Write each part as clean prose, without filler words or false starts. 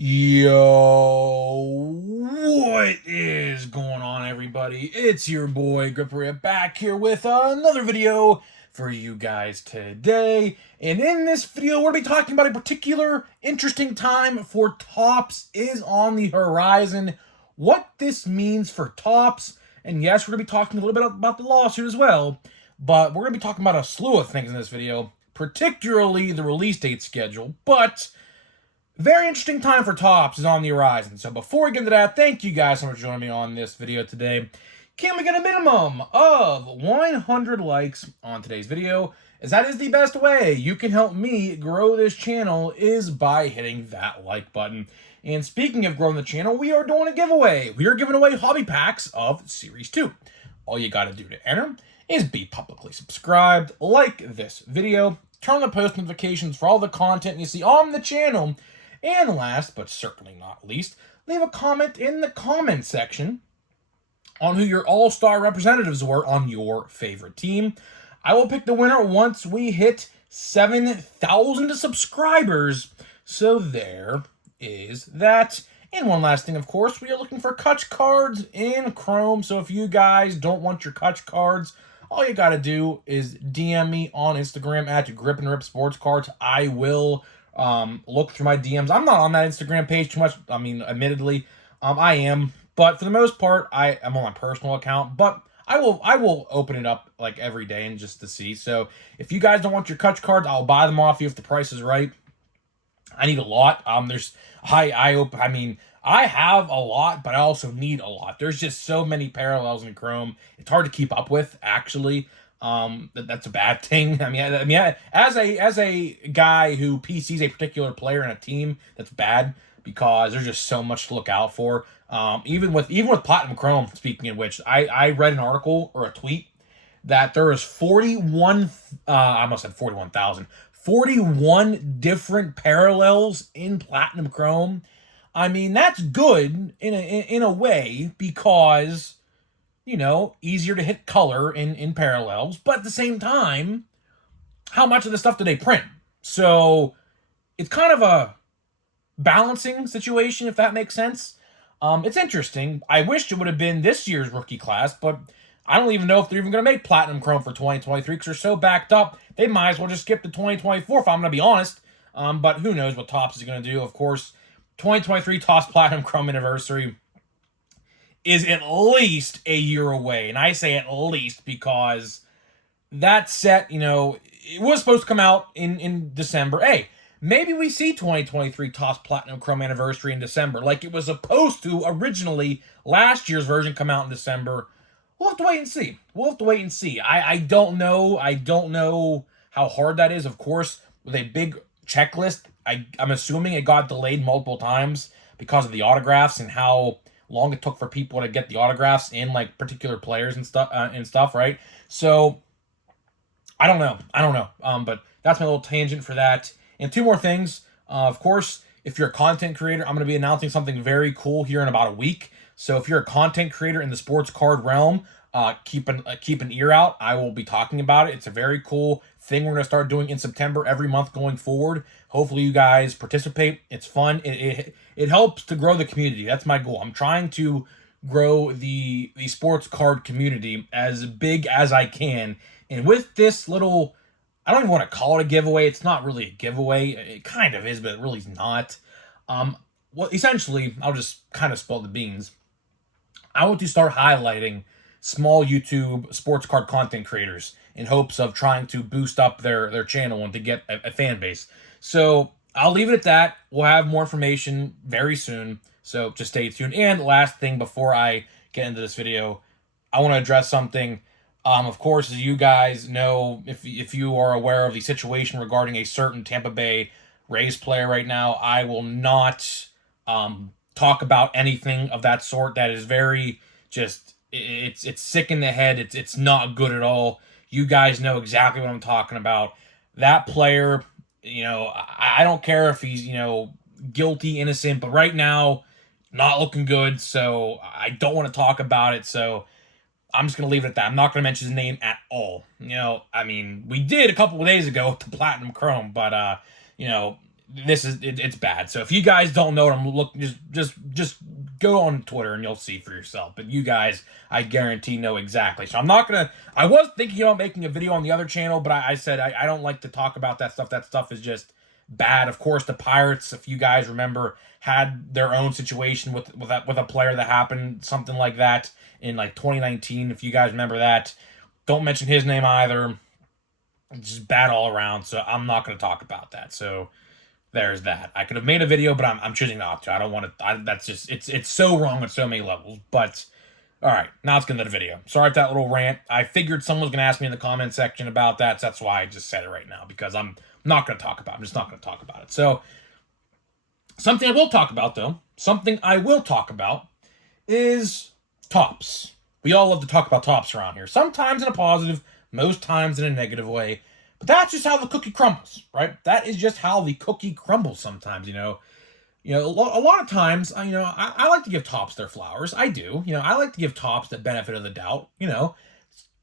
Yo, what is going on, everybody? It's your boy Gripperia back here with another video for you guys today. And in this video, we're going to be talking about a particular interesting time for Topps is on the horizon, what this means for Topps, and yes, we're going to be talking a little bit about the lawsuit as well, but we're going to be talking about a slew of things in this video, particularly the release date schedule, but very interesting time for Topps is on the horizon. So before we get into that, thank you guys so much for joining me on this video today. Can we get a minimum of 100 likes on today's video? As that is the best way you can help me grow this channel is by hitting that like button. And speaking of growing the channel, we are doing a giveaway. We are giving away hobby packs of Series 2. All you got to do to enter is be publicly subscribed, like this video, turn on the post notifications for all the content you see on the channel, and last, but certainly not least, leave a comment in the comment section on who your all-star representatives were on your favorite team. I will pick the winner once we hit 7,000 subscribers. So there is that. And one last thing, of course, we are looking for Kutch cards in Chrome. So if you guys don't want your Kutch cards, all you got to do is DM me on Instagram at Grip and Rip Sports Cards. I will look through my DMs. I'm not on that Instagram page too much. I mean, admittedly, I am, but for the most part, I am on my personal account. But I will open it up like every day and just to see. So if you guys don't want your Kutch cards, I'll buy them off you if the price is right. I need a lot. I mean, I have a lot, but I also need a lot. There's just so many parallels in Chrome. It's hard to keep up with, actually. That's a bad thing. I mean, as a guy who PCs a particular player in a team, that's bad because there's just so much to look out for. Even with Platinum Chrome. Speaking of which, I read an article or a tweet that there is 41. I almost said 41,000. 41 different parallels in Platinum Chrome. I mean, that's good in a way because, you know, easier to hit color in parallels, but at the same time, how much of the stuff do they print? So it's kind of a balancing situation, if that makes sense. It's interesting. I wish it would have been this year's rookie class, but I don't even know if they're even going to make Platinum Chrome for 2023 because they're so backed up. They might as well just skip to 2024 if I'm going to be honest. But who knows what Topps is going to do. Of course, 2023 Topps Platinum Chrome anniversary is at least a year away. And I say at least because that set, you know, it was supposed to come out in December. Hey, maybe we see 2023 Topps Platinum Chrome anniversary in December, like it was supposed to originally last year's version come out in December. We'll have to wait and see. We'll have to wait and see. I don't know. I don't know how hard that is. Of course, with a big checklist, I'm assuming it got delayed multiple times because of the autographs and how long it took for people to get the autographs in like particular players and stuff, right? So I don't know. But that's my little tangent for that. And two more things. Of course, if you're a content creator, I'm going to be announcing something very cool here in about a week. So if you're a content creator in the sports card realm, keep an ear out. I will be talking about it. It's a very cool thing we're going to start doing in September every month going forward. Hopefully you guys participate. It's fun. It helps to grow the community. That's my goal. I'm trying to grow the sports card community as big as I can. And with this little, I don't even want to call it a giveaway. It's not really a giveaway. It kind of is, but it really is not. Well, essentially, I'll just kind of spill the beans. I want to start highlighting small YouTube sports card content creators in hopes of trying to boost up their channel and to get a fan base. So I'll leave it at that. We'll have more information very soon. So just stay tuned. And last thing before I get into this video, I want to address something. Of course, as you guys know, if you are aware of the situation regarding a certain Tampa Bay Rays player right now, I will not talk about anything of that sort. That is very just it's sick in the head. It's not good at all. You guys know exactly what I'm talking about. That player, you know, I don't care if he's, you know, guilty, innocent, but right now, not looking good. So I don't want to talk about it. So I'm just going to leave it at that. I'm not going to mention his name at all. You know, I mean, we did a couple of days ago with the Platinum Chrome, but, you know, it's bad. So if you guys don't know what I'm looking, just go on Twitter and you'll see for yourself. But you guys, I guarantee, know exactly. So I'm not gonna. I was thinking about making a video on the other channel, but I said I don't like to talk about that stuff. That stuff is just bad. Of course, the Pirates, if you guys remember, had their own situation with a player that happened something like that in like 2019. If you guys remember that, don't mention his name either. It's just bad all around. So I'm not going to talk about that. So there's that. I could have made a video, but I'm choosing not to. I don't want to. That's just it's so wrong on so many levels. But all right, now let's get into the video. Sorry for that little rant. I figured someone was going to ask me in the comment section about that. So that's why I just said it right now, because I'm not going to talk about it. I'm just not going to talk about it. So something I will talk about, though, is Topps. We all love to talk about Topps around here. Sometimes in a positive, most times in a negative way. But that's just how the cookie crumbles, right? That is just how the cookie crumbles sometimes, you know. A lot of times, I like to give Topps their flowers. I do. I like to give Topps the benefit of the doubt,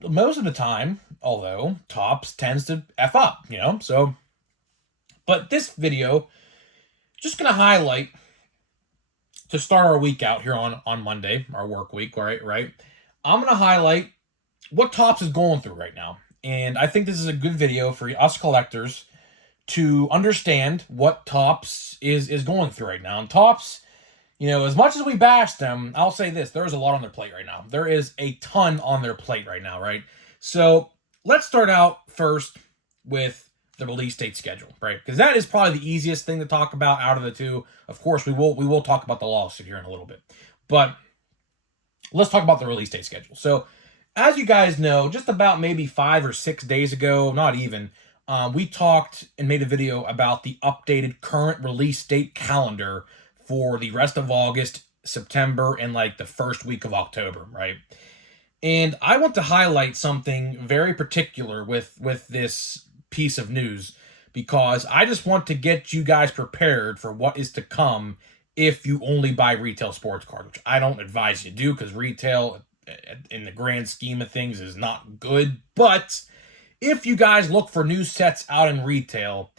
most of the time, although Topps tends to F up, so. But this video, just going to highlight, to start our week out here on Monday, our work week, right? I'm going to highlight what Topps is going through right now. And I think this is a good video for us collectors to understand what Topps is going through right now. And Topps, as much as we bash them, I'll say this, there is a lot on their plate right now. There is a ton on their plate right now, right? So let's start out first with the release date schedule, right? Because that is probably the easiest thing to talk about out of the two. Of course, we will talk about the lawsuit here in a little bit. But let's talk about the release date schedule. So as you guys know, just about maybe 5 or 6 days ago, not even, we talked and made a video about the updated current release date calendar for the rest of August, September, and like the first week of October, right? And I want to highlight something very particular with this piece of news, because I just want to get you guys prepared for what is to come if you only buy retail sports cards, which I don't advise you do, because retail, in the grand scheme of things, is not good. But if you guys look for new sets out in retail,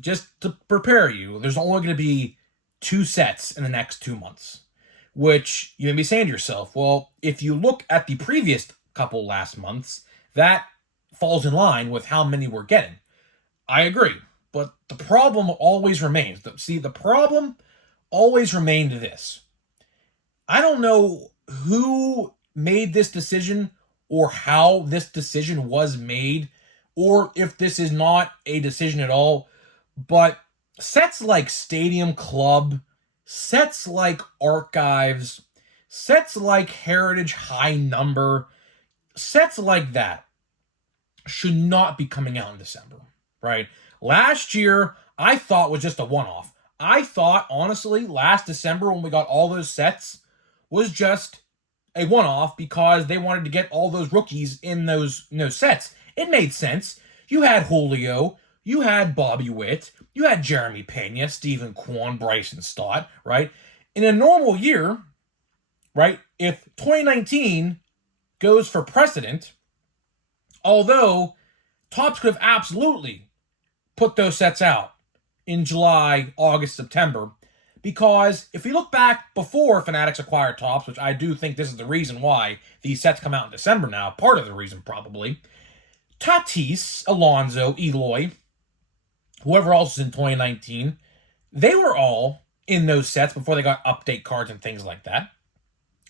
just to prepare you, there's only going to be 2 sets in the next 2 months, which you may be saying to yourself, well, if you look at the previous couple last months, that falls in line with how many we're getting. I agree, but the problem always remains. The problem always remained this. I don't know who made this decision or how this decision was made, or if this is not a decision at all, but sets like Stadium Club, sets like Archives, sets like Heritage High Number, sets like that should not be coming out in December, right? Last year, I thought was just a one-off. I thought, honestly, last December when we got all those sets was just a one-off because they wanted to get all those rookies in those sets. It made sense. You had Julio, you had Bobby Witt, you had Jeremy Pena, Stephen Kwan, Bryson Stott, right? In a normal year, right, if 2019 goes for precedent, although Topps could have absolutely put those sets out in July, August, September, because if we look back before Fanatics acquired Topps, which I do think this is the reason why these sets come out in December now, part of the reason probably, Tatis, Alonso, Eloy, whoever else was in 2019, they were all in those sets before they got update cards and things like that.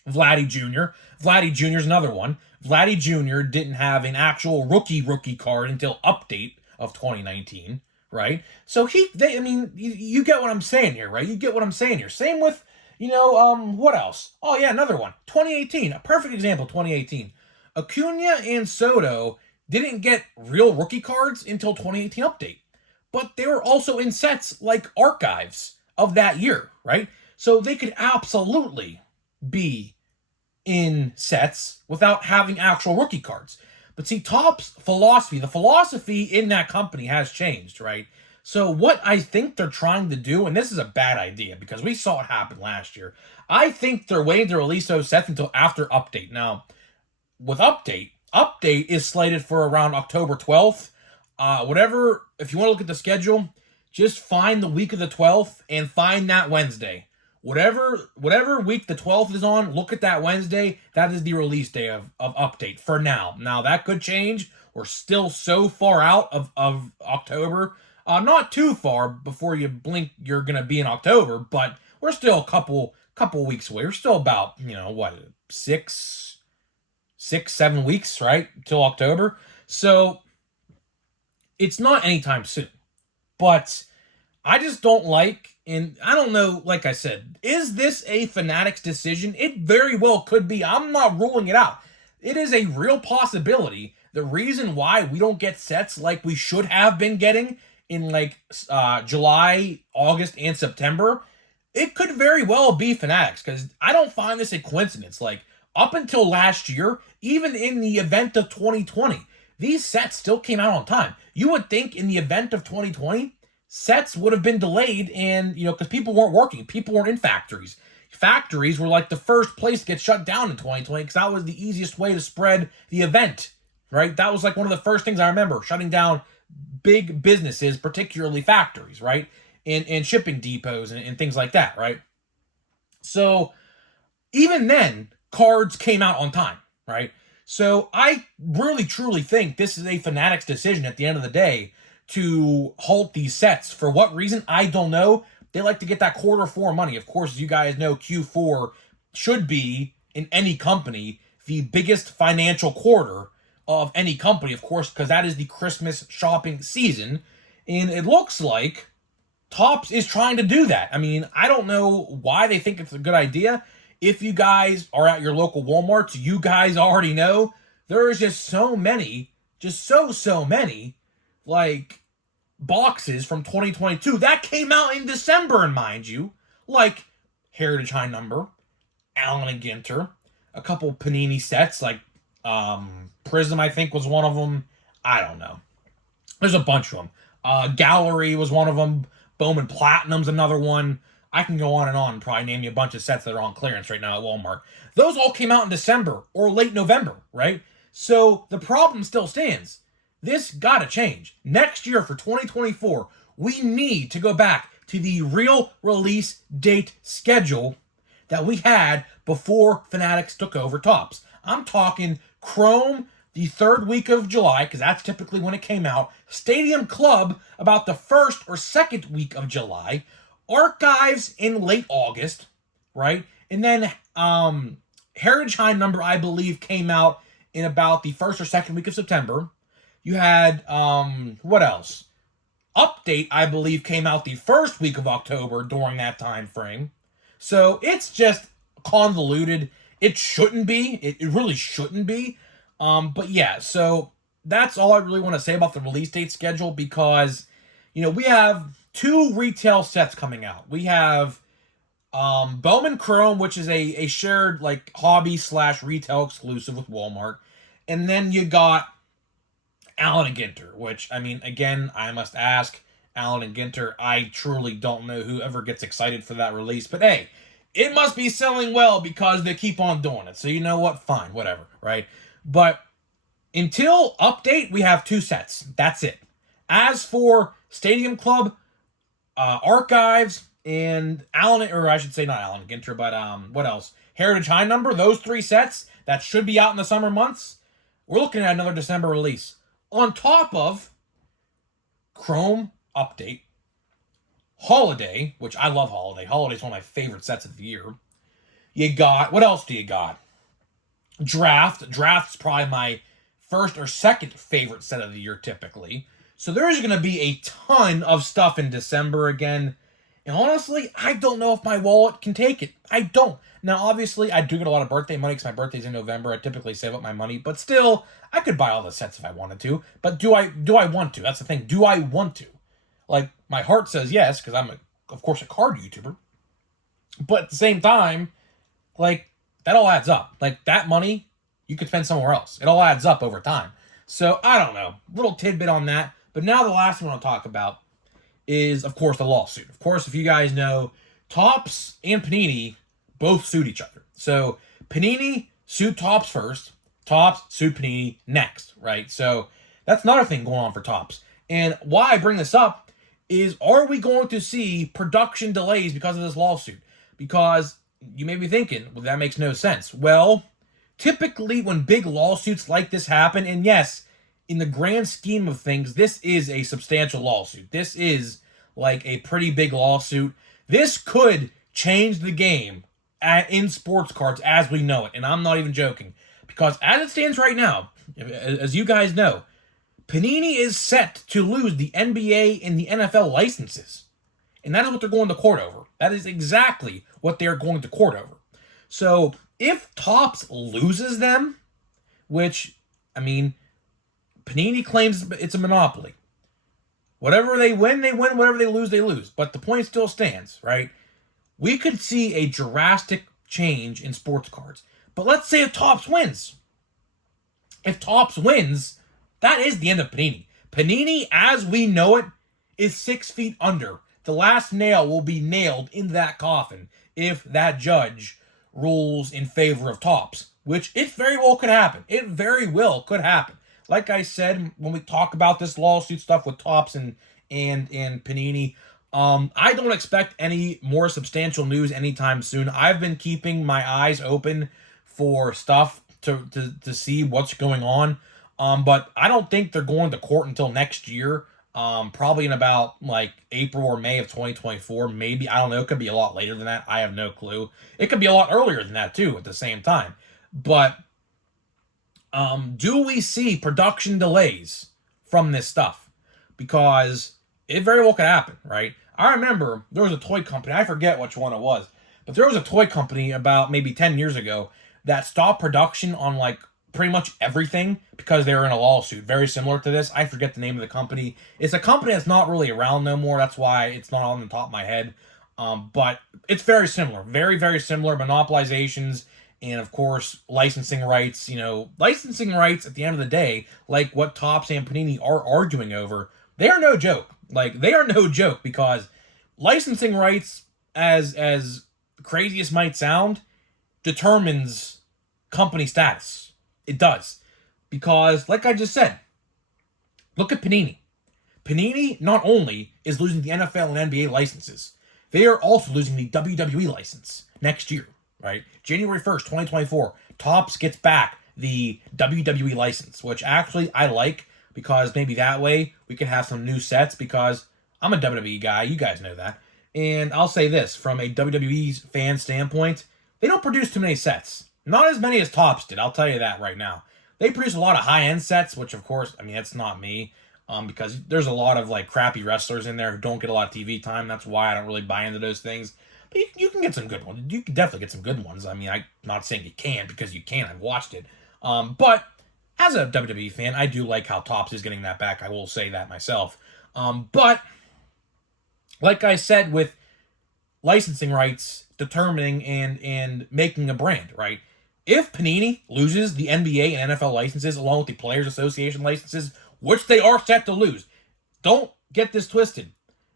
Vladdy Jr. Vladdy Jr. is another one. Vladdy Jr. didn't have an actual rookie card until update of 2019, right? So you get what I'm saying here, right? You get what I'm saying here. Same with, what else? Oh yeah, another one. 2018, a perfect example, 2018. Acuna and Soto didn't get real rookie cards until 2018 update, but they were also in sets like Archives of that year, right? So they could absolutely be in sets without having actual rookie cards. But see, Topps philosophy, the philosophy in that company has changed, right? So what I think they're trying to do, and this is a bad idea because we saw it happen last year, I think they're waiting to release those sets until after update. Now, with update is slated for around October 12th. If you want to look at the schedule, just find the week of the 12th and find that Wednesday. Whatever week the 12th is on, look at that Wednesday. That is the release day of Update for now. Now, that could change. We're still so far out of October. Not too far before you blink, you're going to be in October, but we're still a couple weeks away. We're still about, what, 7 weeks, right, till October. So it's not anytime soon. But I just don't like, and I don't know, like I said, is this a Fanatics decision? It very well could be. I'm not ruling it out. It is a real possibility. The reason why we don't get sets like we should have been getting in July, August, and September, it could very well be Fanatics, because I don't find this a coincidence. Like, up until last year, even in the event of 2020, these sets still came out on time. You would think in the event of 2020, sets would have been delayed, and, because people weren't working. People weren't in factories. Factories were like the first place to get shut down in 2020, because that was the easiest way to spread the event, right? That was like one of the first things I remember, shutting down big businesses, particularly factories, right? And shipping depots and things like that, right? So even then, cards came out on time, right? So I really, truly think this is a Fanatics decision at the end of the day to halt these sets. For what reason? I don't know. They like to get that quarter four money. Of course, as you guys know, Q4 should be, in any company, the biggest financial quarter of any company, of course, because that is the Christmas shopping season. And it looks like Topps is trying to do that. I mean, I don't know why they think it's a good idea. If you guys are at your local Walmarts, you guys already know there's just so many, so many, like, boxes from 2022 that came out in December, and mind you, like Heritage High Number, Allen and Ginter, a couple Panini sets, like Prism, I think, was one of them. I don't know. There's a bunch of them. Gallery was one of them. Bowman Platinum's another one. I can go on and probably name you a bunch of sets that are on clearance right now at Walmart. Those all came out in December or late November, right? So the problem still stands. This gotta change. Next year, for 2024, we need to go back to the real release date schedule that we had before Fanatics took over Topps. I'm talking Chrome the third week of July, because that's typically when it came out. Stadium Club about the first or second week of July. Archives in late August, right? And then Heritage High Number, I believe, came out in about the first or second week of September. You had, what else? Update, I believe, came out the first week of October during that time frame. So it's just convoluted. It shouldn't be. It really shouldn't be. But yeah, so that's all I really want to say about the release date schedule, because, we have 2 retail sets coming out. We have Bowman Chrome, which is a shared, like, hobby/retail exclusive with Walmart. And then you got Allen and Ginter, which, I mean, again, I must ask, Allen and Ginter, I truly don't know who ever gets excited for that release, but hey, it must be selling well because they keep on doing it. So you know what? Fine, whatever, right? But until Update, we have 2 sets. That's it. As for Stadium Club, Archives, and Allen, or I should say not Allen Ginter, but what else? Heritage High Number, those 3 sets that should be out in the summer months, we're looking at another December release. On top of Chrome Update, Holiday, which I love Holiday. Holiday's one of my favorite sets of the year. You got, what else do you got? Draft. Draft's probably my first or second favorite set of the year, typically. So there's going to be a ton of stuff in December again. And honestly, I don't know if my wallet can take it. I don't. Now, obviously, I do get a lot of birthday money because my birthday's in November. I typically save up my money. But still, I could buy all the sets if I wanted to. But do I want to? That's the thing. Do I want to? Like, my heart says yes, because I'm, of course, a card YouTuber. But at the same time, like, that all adds up. Like, that money, you could spend somewhere else. It all adds up over time. So, I don't know. Little tidbit on that. But now the last one I'll talk about is, of course, the lawsuit. Of course, if you guys know, Topps and Panini both sued each other. So Panini sued Topps first. Topps sued Panini next, right? So that's another thing going on for Topps. And why I bring this up is, are we going to see production delays because of this lawsuit? Because you may be thinking, well, that makes no sense. Well, typically when big lawsuits like this happen, and yes, in the grand scheme of things, this is a substantial lawsuit. This is like a pretty big lawsuit. This could change the game in sports cards as we know it. And I'm not even joking. Because as it stands right now, as you guys know, Panini is set to lose the NBA and the NFL licenses. And that is what they're going to court over. That is exactly what they're going to court over. So if Topps loses them, which, I mean, Panini claims it's a monopoly. Whatever they win, they win. Whatever they lose, they lose. But the point still stands, right? We could see a drastic change in sports cards. But let's say if Topps wins. If Topps wins, that is the end of Panini. Panini, as we know it, is 6 feet under. The last nail will be nailed in that coffin if that judge rules in favor of Topps, which it very well could happen. It very well could happen. Like I said, when we talk about this lawsuit stuff with Topps and Panini, I don't expect any more substantial news anytime soon. I've been keeping my eyes open for stuff to see what's going on. But I don't think they're going to court until next year. Probably in about like April or May of 2024. Maybe, I don't know. It could be a lot later than that. I have no clue. It could be a lot earlier than that too at the same time. But do we see production delays from this stuff? Because it very well could happen, right? I remember there was a toy company, I forget which one it was, but there was a toy company about maybe 10 years ago that stopped production on like pretty much everything because they were in a lawsuit. Very similar to this. I forget the name of the company. It's a company that's not really around no more. That's why it's not on the top of my head. But it's very similar. Very, very similar. Monopolizations and, of course, licensing rights. You know, licensing rights at the end of the day, like what Topps and Panini are arguing over, they are no joke. Like, they are no joke because licensing rights, as crazy as might sound, determines company status. It does. Because, like I just said, look at Panini. Panini not only is losing the NFL and NBA licenses, they are also losing the WWE license next year, right? January 1st, 2024, Topps gets back the WWE license, which actually I like because maybe that way we can have some new sets because I'm a WWE guy. You guys know that. And I'll say this, from a WWE fan standpoint, they don't produce too many sets. Not as many as Topps did, I'll tell you that right now. They produce a lot of high-end sets, which, of course, I mean, that's not me. Because there's a lot of, like, crappy wrestlers in there who don't get a lot of TV time. That's why I don't really buy into those things. But you can get some good ones. You can definitely get some good ones. I mean, I'm not saying you can, because you can. I've watched it. But as a WWE fan, I do like how Topps is getting that back. I will say that myself. But, like I said, with licensing rights determining and making a brand, right? If Panini loses the NBA and NFL licenses along with the Players Association licenses, which they are set to lose, don't get this twisted.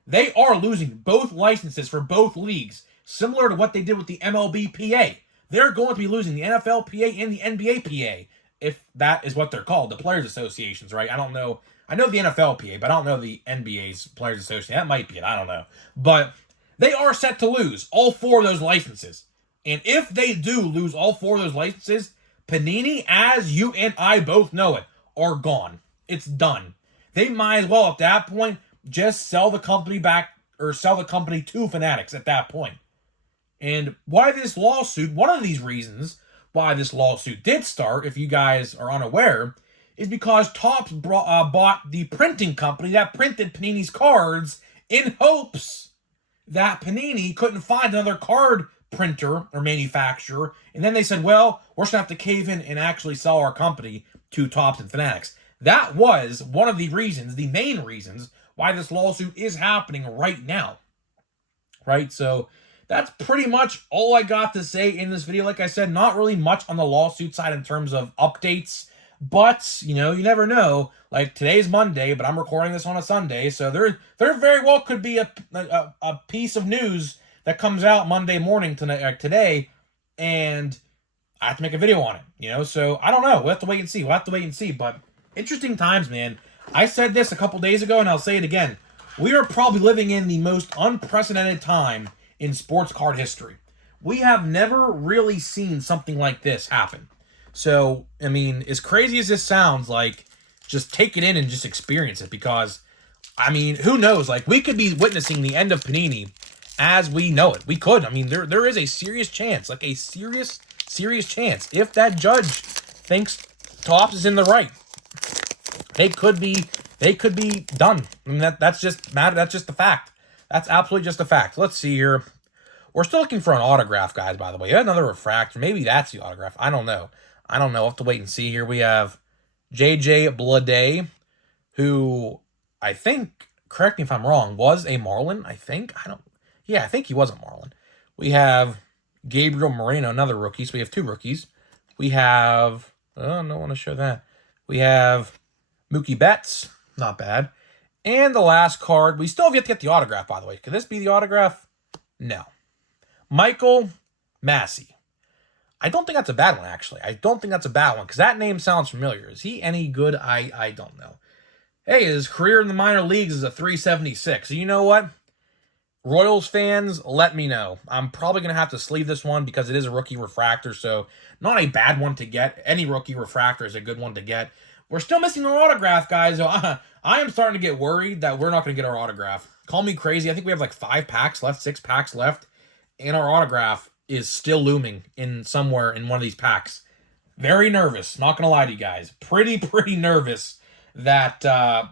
They are losing both licenses for both leagues, similar to what they did with the MLB PA. They're going to be losing the NFL PA and the NBA PA, if that is what they're called, the Players Associations, right? I don't know. I know the NFL PA, but I don't know the NBA's Players Association. That might be it. I don't know. But they are set to lose all four of those licenses. And if they do lose all four of those licenses, Panini, as you and I both know it, are gone. It's done. They might as well, at that point, just sell the company back, or sell the company to Fanatics at that point. And why this lawsuit, one of these reasons why this lawsuit did start, if you guys are unaware, is because Topps bought the printing company that printed Panini's cards in hopes that Panini couldn't find another card printer or manufacturer, and then they said, well, we're just going to have to cave in and actually sell our company to Topps and Fanatics. That was one of the reasons, the main reasons, why this lawsuit is happening right now. Right? So that's pretty much all I got to say in this video. Like I said, not really much on the lawsuit side in terms of updates, but, you know, you never know. Like, today's Monday, but I'm recording this on a Sunday, so there very well could be a piece of news that comes out Monday morning today, and I have to make a video on it, you know? So, I don't know. We'll have to wait and see. But interesting times, man. I said this a couple days ago, and I'll say it again. We are probably living in the most unprecedented time in sports card history. We have never really seen something like this happen. So, I mean, as crazy as this sounds, like, just take it in and just experience it, because, I mean, who knows? Like, we could be witnessing the end of Panini as we know it. We could. I mean, there is a serious chance, like a serious chance, if that judge thinks Topps is in the right, they could be done. I mean, that's just the fact. That's absolutely just a fact. Let's see here. We're still looking for an autograph, guys, by the way. Another refractor. Maybe that's the autograph. I don't know. I'll have to wait and see here. We have J.J. Bleday, who I think, correct me if I'm wrong, was a Marlin, I think. I think he was a Marlin. We have Gabriel Moreno, another rookie. So we have two rookies. We have, oh, I don't want to show that. We have Mookie Betts, not bad. And the last card, we still have yet to get the autograph, by the way. Could this be the autograph? No. Michael Massey. I don't think that's a bad one, actually. I don't think that's a bad one, because that name sounds familiar. Is he any good? I don't know. Hey, his career in the minor leagues is a 376. So you know what? Royals fans, let me know. I'm probably going to have to sleeve this one because it is a rookie refractor, so not a bad one to get. Any rookie refractor is a good one to get. We're still missing our autograph, guys. So I am starting to get worried that we're not going to get our autograph. Call me crazy. I think we have like 5 packs left, 6 packs left, and our autograph is still looming in somewhere in one of these packs. Very nervous, not going to lie to you guys. Pretty nervous that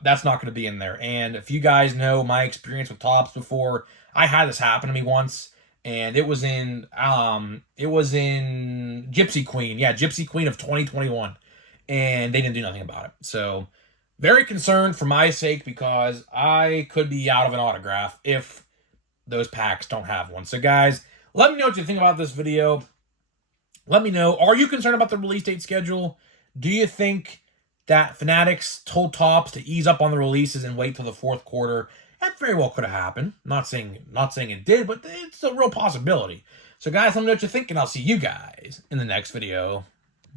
that's not going to be in there. And if you guys know my experience with Topps before, I had this happen to me once, and it was in Gypsy Queen. Yeah, Gypsy Queen of 2021. And they didn't do nothing about it. So, very concerned for my sake, because I could be out of an autograph if those packs don't have one. So, guys, let me know what you think about this video. Let me know, are you concerned about the release date schedule? Do you think that Fanatics told Topps to ease up on the releases and wait till the fourth quarter? That very well could have happened. Not saying it did, but it's a real possibility. So, guys, let me know what you think, and I'll see you guys in the next video.